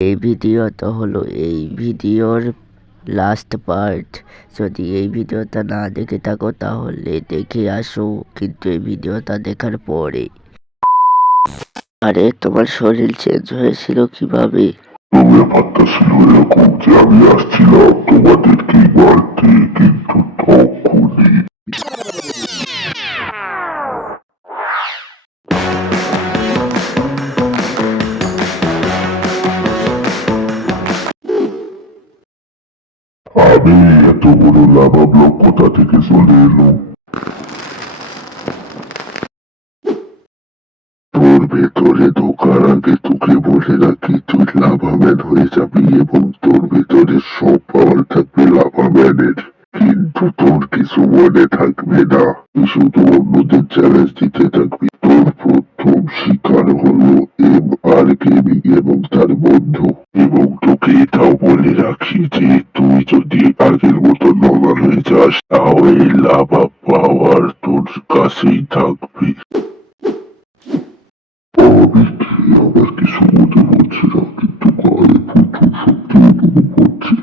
এই ভিডিওটা হলো এই ভিডিওর লাস্ট পার্ট। যদি এই ভিডিওটা না দেখে থাকো তাহলে দেখে আসো, কিন্তু এই ভিডিওটা দেখার পরে। আরে তোমার শরীর চেঞ্জ হয়েছিল কিভাবে? ব্যাপারটা ছিল এরকম যে আমি আসছিলাম তোমাদেরকে মারতে, কিন্তু তখনই আমি এত বড় লাভা ব্লক কোথা থেকে চলে এলো? তোর ভেতরে ঢোকার আগে তোকে বলে রাখি, তুই লাভাম্যান হয়ে যাবি এবং তোর ভেতরে সব পাওয়ার থাকবে লাভাম্যানের, কিন্তু তোর কিছু মনে থাকবে না। তুই শুধু অন্যদের চ্যালেঞ্জ দিতে থাকবি। তোর প্রথম শিকার হলো গেমিং এবং তার বন্ধু। এবং তোকে এটাও বলে রাখি যে তুই যদি আগের মতো নর্মাল হয়ে যাস তাহলে লাভা পাওয়ার তোর কাছেই থাকবে। আমি আমার কিছু মনে পড়ছে না, কিন্তু গায়ে প্রচুর শক্তি অনুভব হচ্ছে।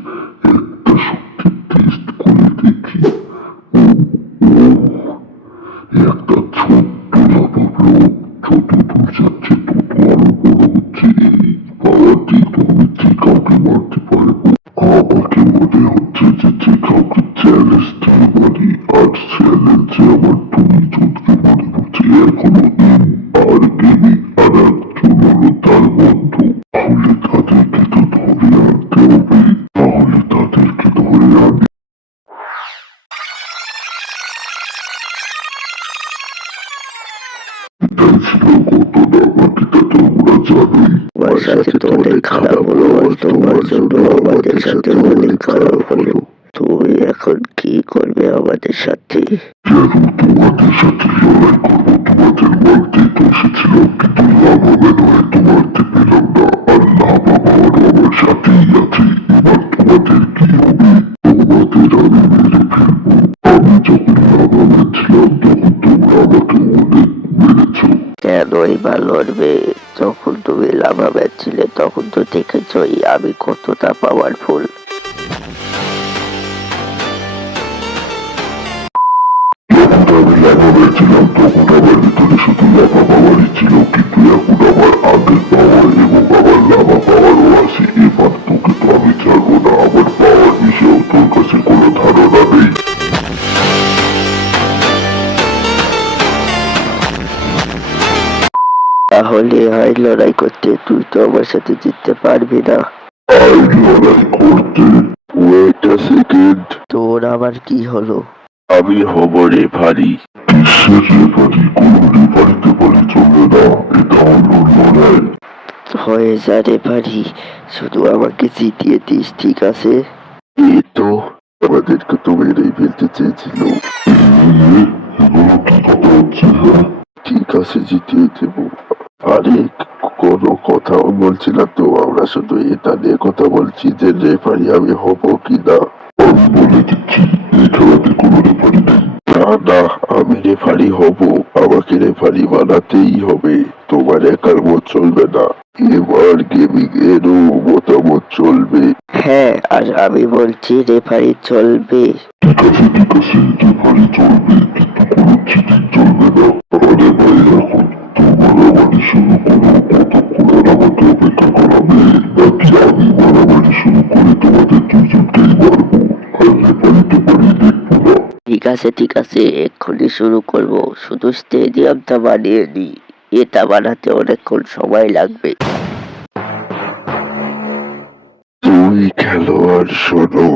একটা শক্তি টেস্ট করে দেখি। ও একটা ছোট্ট লাভা ব্লক যত দূর যাচ্ছে তত আরো বড় হচ্ছে। এই পাওয়ার দিয়ে তো আমি যে কাউকে মারতে পারবো। আমাকে মনে হচ্ছে যে কাউকে চ্যালেঞ্জ দিয়ে পারি, আর চ্যালেঞ্জে আমার দুইজনকে মনে হচ্ছে এখনো আর গেমিং আর একজন হলো তার বন্ধু। তাহলে তাদেরকে তো ধরে আনতে হবে। তাহলে তাদেরকে ধরে আনি। এটাই ছিল ঘটনা, বাকিটা তোমরা জানোই। তোমার সাথে তো অনেক খারাপ হলো, আর তোমার জন্য আমাদের সাথে অনেক খারাপ হলো। তুমি এখন কি করবে আমাদের সাথে? কেন তোমাদের সাথে লড়াই করবো? তোমাদের মারতেই তো এসেছিলাম, কিন্তু লাভাম্যান হয়ে তো মারতে পেলাম না। আর লাভা পাওয়ারও আমার সাথেই আছে। এবার তোমাদের কি হবে? তোমাদের আমি মেরে ফেলবো। আমি যখন লাভাম্যান ছিলাম তখন তোমরা আমাকে অনেক মেরেছো। কেনই বা লড়বে? যখন তুমি লাভাম্যান ছিলে তখন তো দেখেছই আমি কতটা পাওয়ারফুল। যখন আমি লাভাম্যান ছিলাম তখন আমার ভিতরে শুধু লাভা পাওয়ারই ছিল, কিন্তু এখন আমার আগের পাওয়ার এবং আমার লাভা পাওয়ারও আছে। এবার তোকে তো আমি ছাড়বো না। আমার পাওয়ার বিষয়েও তোর কাছে কোনো ধারণা নেই। তাহলে হয় লড়াই করতে, তুই তো আমার সাথে জিততে পারবি না। আই লড়াই করতে? Wait a second. তোর আবার কি হলো? আমি হব রেফারি। কিসের রেফারি? কোনো রেফারিতে বলে চলবে না, এটা হলো লড়াই। হয়ে যা রেফারি, শুধু আমাকে জিতিয়ে দিস, ঠিক আছে? এই তো আমাদেরকে তো মেরেই ফেলতে চেয়েছিল। এগুলো কি কথা হচ্ছে? হ্যাঁ, ঠিক আছে, জিতিয়ে দেবো। আরে কোনো কথাও বলছি না তো, আমরা শুধু এটা নিয়ে কথা বলছি যে রেফারি আমি হব কিনা। আমি বলে দিচ্ছি, এই খেলাতে কোনো রেফারি নেই। না না, আমি রেফারি হব। আমাকে রেফারি বানাতেই হবে। তোমার একার মত চলবে না। এবার গেমিং এরও মতামত চলবে। হ্যাঁ, আর আমি বলছি রেফারি চলবে। ঠিক আছে, ঠিক আছে, রেফারি চলবে, কিন্তু কোনো চিটিং চলবে না। আরে ভাই, এখন তোমরা মারামারি শুরু করো। কতক্ষণ আর আমাকে অপেক্ষা করাবে? নাকি আমি মারামারি শুরু করে তোমাদের দুজনকেই মারবো? আর রেফারি টেফারি দেখবো না। ঠিক আছে ঠিক আছে, এক্ষুনি শুরু করব। শুধু স্টেডিয়ামটা বানিয়ে নি, এটা বানাতে অনেকক্ষণ সময় লাগবে। দুই খেলোয়াড়, শোনো,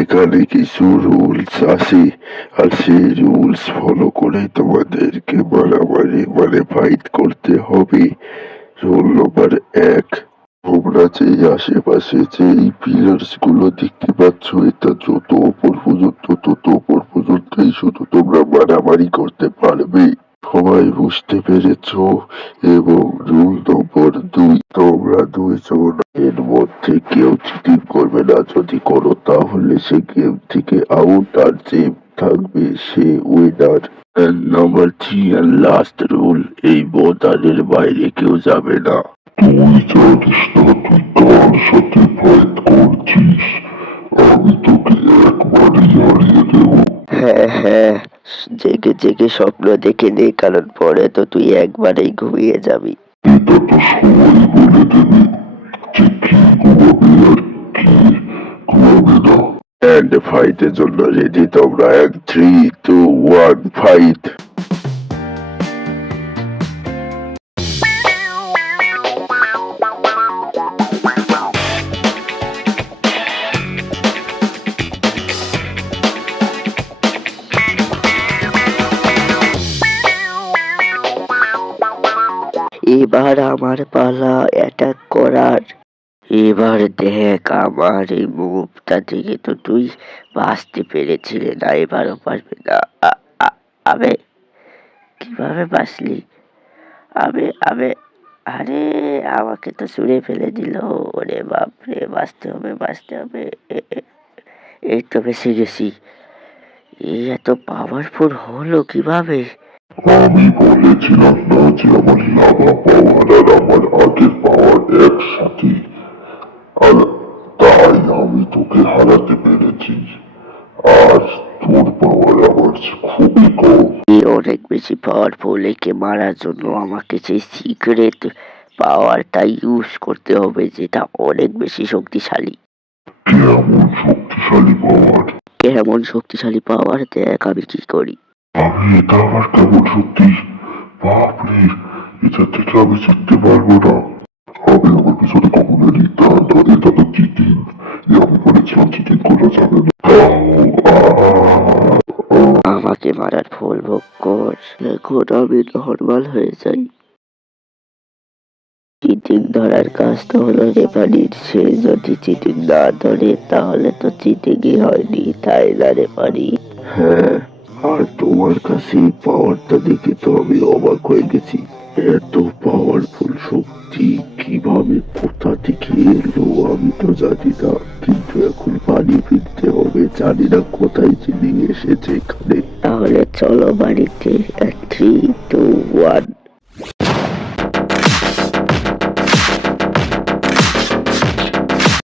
এখানে কিছু রুলস আছে, আর সেই রুলস ফলো করে তোমাদেরকে মারামারি ফাইট করতে হবে। রুল নম্বর 1, তোমরা যে আশেপাশে যে এই পিলার্স গুলো দেখতে পাচ্ছ, এটা যত ওপর পর্যন্ত তত ওপর পর্যন্তই শুধু তোমরা মারামারি করতে পারবে। সবাই বুঝতে পেরেছ? এবং রুল নম্বর 2, তোমরা দুইজন এর মধ্যে কেউ চিটিং করবে না। যদি করো তাহলে সে গেম থেকে আউট, আর যে থাকবে সে winner. Number 3 and last rule, এই বোতামের বাইরে কেউ যাবে না। তুই জানিস না তুই কার সাথে ফাইট করছিস? আমি তোকে একবারই হারিয়ে দেবো। হ্যাঁ হ্যাঁ, জেগে জেগে স্বপ্ন দেখে নে, কারণ পরে তো তুই একবারেই ঘুমিয়ে যাবি। এটা তো সবাই বলে দেবে যে কি ঘুমাবে আর কি ঘুমাবে না। এন্ড ফাইটের জন্য রেডি তোমরা? 1 3 2 1 ফাইট। এবার আমার পালা অ্যাটাক করার। এবার দেখ আমার এই মুভটা থেকে তো তুই বাঁচতে পেরেছিলে না, এবারও পারবি না। আবে কিভাবে বাঁচলি? আবে আবে আরে আমাকে তো ছুঁড়ে ফেলে দিল। ওরে বাপরে, বাঁচতে হবে বাঁচতে হবে। এই তো বেঁচে গেছি। এই এত পাওয়ারফুল হলো কিভাবে? আমি বলেছিলাম না যে আমার লাভা পাওয়ার আর আমার আগের পাওয়ার একসাথে, আর তাই আমি তোকে হারাতে পেরেছি। আর তোর পাওয়ার আমার খুবই কম। এই অনেক বেশি পাওয়ারফুল, একে মারার জন্য আমাকে সেই সিক্রেট পাওয়ারটা ইউজ করতে হবে, যেটা অনেক বেশি শক্তিশালী। কেমন শক্তিশালী পাওয়ার? কেমন শক্তিশালী পাওয়ার দেখ আমি কি করি। আমি এটা আবার কেমন সত্যি? বাপরে, এটা থেকে আমি জিততে পারবো না। আমি আমার পিছনে কখনোই না, এটা তো চিটিং। আমি বলেছিলাম চিটিং করা যাবে না। আমাকে মারার ভুল ভোগ কর, এখন আমি নর্মাল হয়ে যাই। চিটিং ধরার কাজটা হলো রেফারির, সে যদি চিটিং না ধরে তাহলে তো চিটিংই হয়নি, তাই না রেফারি? হ্যাঁ, আর তোমার কাছে এই পাওয়ারটা দেখে তো আমি অবাক হয়ে গেছি। এত পাওয়ারফুল শক্তি কিভাবে কোথা থেকে এলো আমি তো জানি না, কিন্তু এখন বাড়ি ফিরতে হবে। জানি না কোথায় চিনি এসেছে এখানে। তাহলে চলো বাড়িতে। 3 2 1